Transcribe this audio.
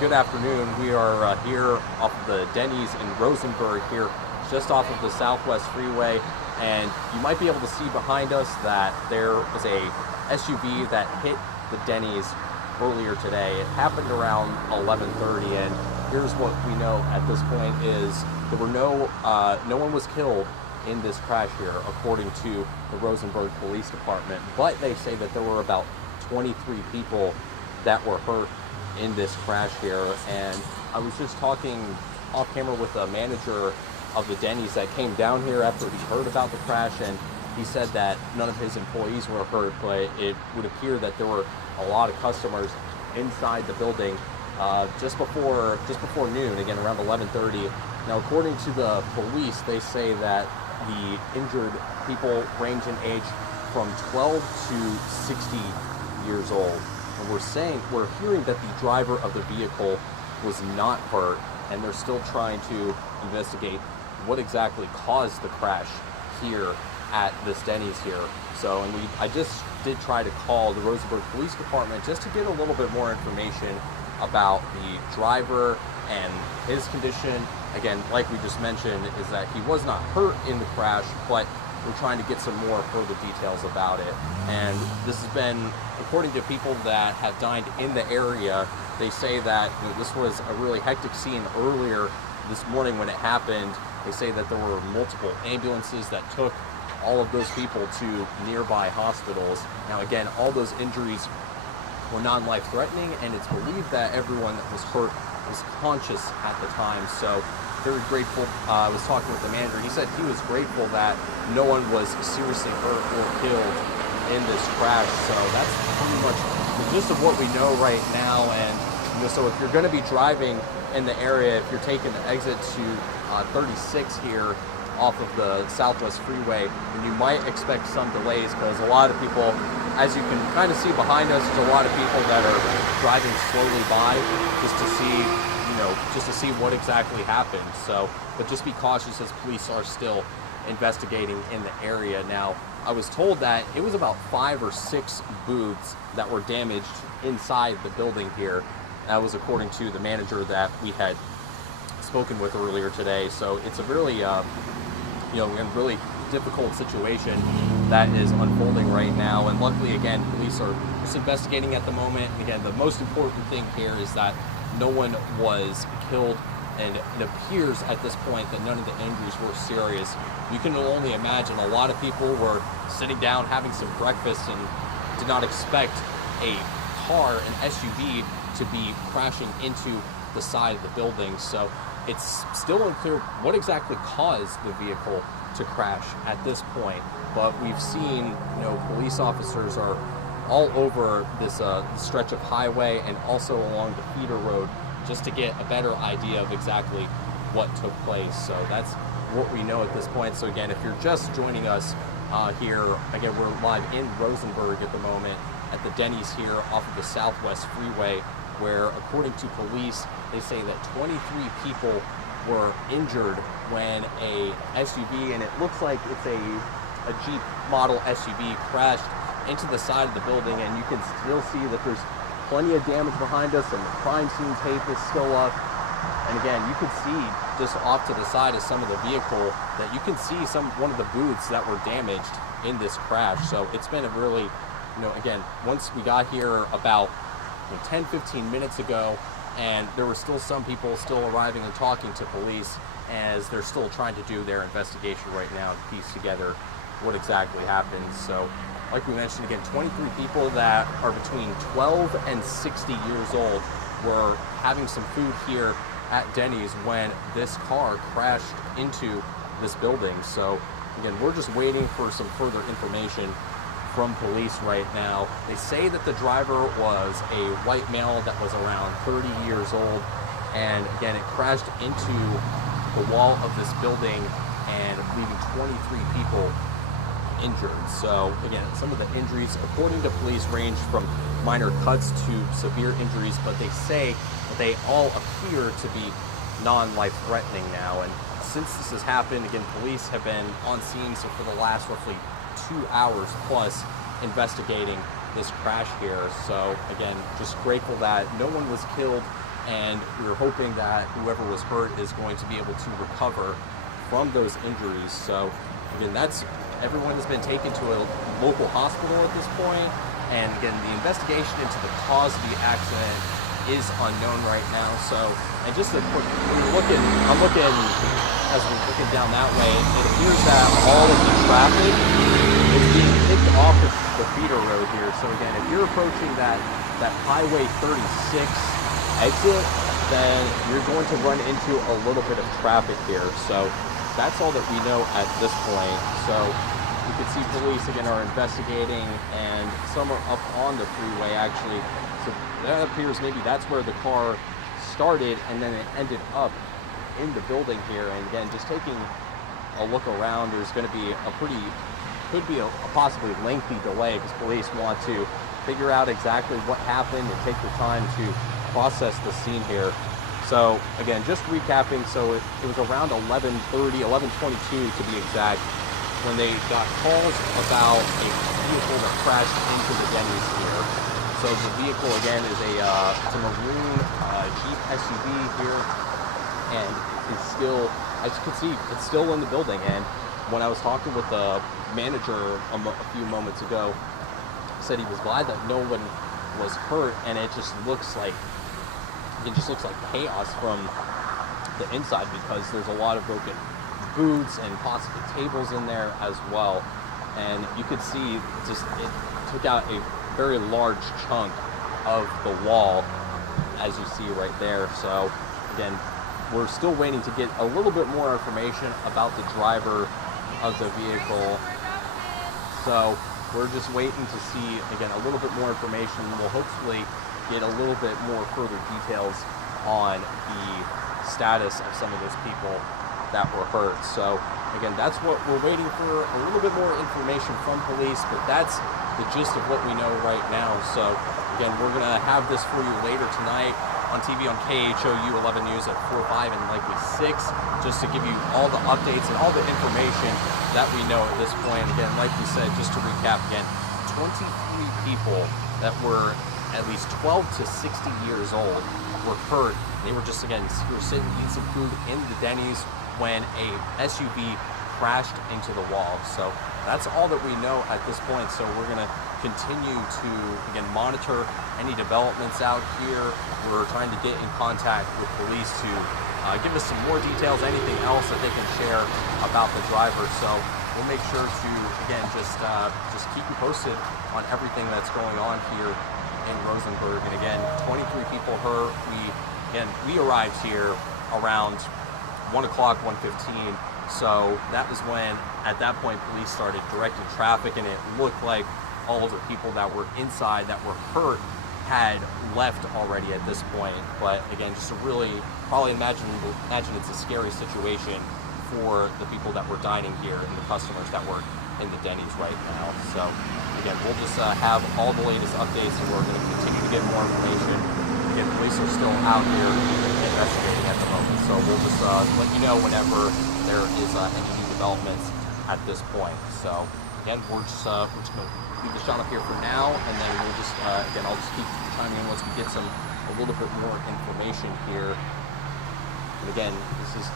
Good afternoon. We are here off of the Denny's in Rosenberg here, just off of the Southwest Freeway, and you might be able to see behind us that there was a SUV that hit the Denny's earlier today. It happened around 11:30, and here's what we know at this point is there were no one was killed in this crash here, according to the Rosenberg Police Department, but they say that there were about 23 people that were hurt in this crash here. And I was just talking off camera with a manager of the Denny's that came down here after he heard about the crash, and he said that none of his employees were hurt, but it would appear that there were a lot of customers inside the building just before noon, again around 11:30. Now, according to the police, they say that the injured people range in age from 12 to 60 years old. And we're hearing that the driver of the vehicle was not hurt, and they're still trying to investigate what exactly caused the crash here at this Denny's here. So, and I just did try to call the Rosenberg Police Department just to get a little bit more information about the driver and his condition. Again, like we just mentioned, is that he was not hurt in the crash, but we're trying to get some more further details about it. And this has been, according to people that have dined in the area, they say that this was a really hectic scene earlier this morning when it happened. They say that there were multiple ambulances that took all of those people to nearby hospitals. Now, again, all those injuries were non-life threatening, and it's believed that everyone that was hurt was conscious at the time. So very grateful. I was talking with the manager. He said he was grateful that no one was seriously hurt or killed in this crash. So that's pretty much the gist of what we know right now. And so if you're going to be driving in the area, if you're taking the exit to 36 here off of the Southwest Freeway, then you might expect some delays, because a lot of people, as you can kind of see behind us, there's a lot of people that are driving slowly by just to see what exactly happened. So, but just be cautious, as police are still investigating in the area. Now, I was told that it was about 5 or 6 booths that were damaged inside the building here. That was according to the manager that we had spoken with earlier today. So it's a really, really difficult situation that is unfolding right now. And luckily, again, police are just investigating at the moment. And again, the most important thing here is that no one was killed, and it appears at this point that none of the injuries were serious. You can only imagine a lot of people were sitting down having some breakfast and did not expect a car, an SUV, to be crashing into the side of the building. So it's still unclear what exactly caused the vehicle to crash at this point. But we've seen, police officers are all over this stretch of highway and also along the feeder road, just to get a better idea of exactly what took place. So that's what we know at this point. So again, if you're just joining us here, again, we're live in Rosenberg at the moment at the Denny's here off of the Southwest Freeway, where according to police, they say that 23 people were injured when a SUV, and it looks like it's a Jeep model SUV, crashed into the side of the building. And you can still see that there's plenty of damage behind us, and the crime scene tape is still up. And again, you could see just off to the side of some of the vehicle that you can see one of the booths that were damaged in this crash. So it's been a really, again, once we got here about 10-15 minutes ago, and there were still some people still arriving and talking to police as they're still trying to do their investigation right now to piece together what exactly happened. So like we mentioned, again, 23 people that are between 12 and 60 years old were having some food here at Denny's when this car crashed into this building. So again, we're just waiting for some further information from police right now. They say that the driver was a white male that was around 30 years old, and again, it crashed into the wall of this building and leaving 23 people injured. So again, some of the injuries, according to police, range from minor cuts to severe injuries, but they say that they all appear to be non-life threatening now. And since this has happened, again, police have been on scene, so for the last roughly 2 hours plus investigating this crash here. So again, just grateful that no one was killed, and we were hoping that whoever was hurt is going to be able to recover from those injuries. So again, everyone has been taken to a local hospital at this point, and again, the investigation into the cause of the accident is unknown right now. So, and just a quick, I'm looking as we're looking down that way, it appears that all of the traffic is being picked off of the feeder road here. So again, if you're approaching that Highway 36 exit, then you're going to run into a little bit of traffic here. So that's all that we know at this point. So you can see police again are investigating, and some are up on the freeway actually. So that appears maybe that's where the car started, and then it ended up in the building here. And again, just taking a look around, there's going to be could be a possibly lengthy delay because police want to figure out exactly what happened and take the time to process the scene here. So again, just recapping, so it was around 11:30, 11:22 to be exact, when they got calls about a vehicle that crashed into the Denny's here. So the vehicle again is it's a maroon Jeep SUV here, and it's still, as you can see, it's still in the building. And when I was talking with the manager a few moments ago, he said he was glad that no one was hurt, and it just looks like chaos from the inside because there's a lot of broken booths and possibly tables in there as well. And you could see just it took out a very large chunk of the wall, as you see right there. So again, we're still waiting to get a little bit more information about the driver of the vehicle. So we're just waiting to see, again, a little bit more information. We'll hopefully get a little bit more further details on the status of some of those people that were hurt. So again, that's what we're waiting for, a little bit more information from police, but that's the gist of what we know right now. So again, we're gonna have this for you later tonight on TV on KHOU 11 News at 4, 5, and likely 6, just to give you all the updates and all the information that we know at this point. Again, like we said, just to recap again, 23 people that were at least 12 to 60 years old were hurt. They were just, again, were sitting eating some food in the Denny's when a SUV crashed into the wall. So that's all that we know at this point. So we're going to continue to, again, monitor any developments out here. We're trying to get in contact with police to give us some more details, anything else that they can share about the driver. So we'll make sure to, again, just keep you posted on everything that's going on here in Rosenberg. And again, 23 people hurt. We arrived here around 1 o'clock, 1:15. So that was when, at that point, police started directing traffic, and it looked like all of the people that were inside that were hurt had left already at this point. But again, just to really probably imagine it's a scary situation for the people that were dining here and the customers that were in the Denny's right now. So again, we'll just have all the latest updates, and we're going to continue to get more information. Again, police are still out here investigating at the moment, so we'll just let you know whenever there is any new developments at this point. So again, we're just going to leave the shot up here for now, and then we'll just again, I'll just keep chiming in once we get a little bit more information here. And again, this is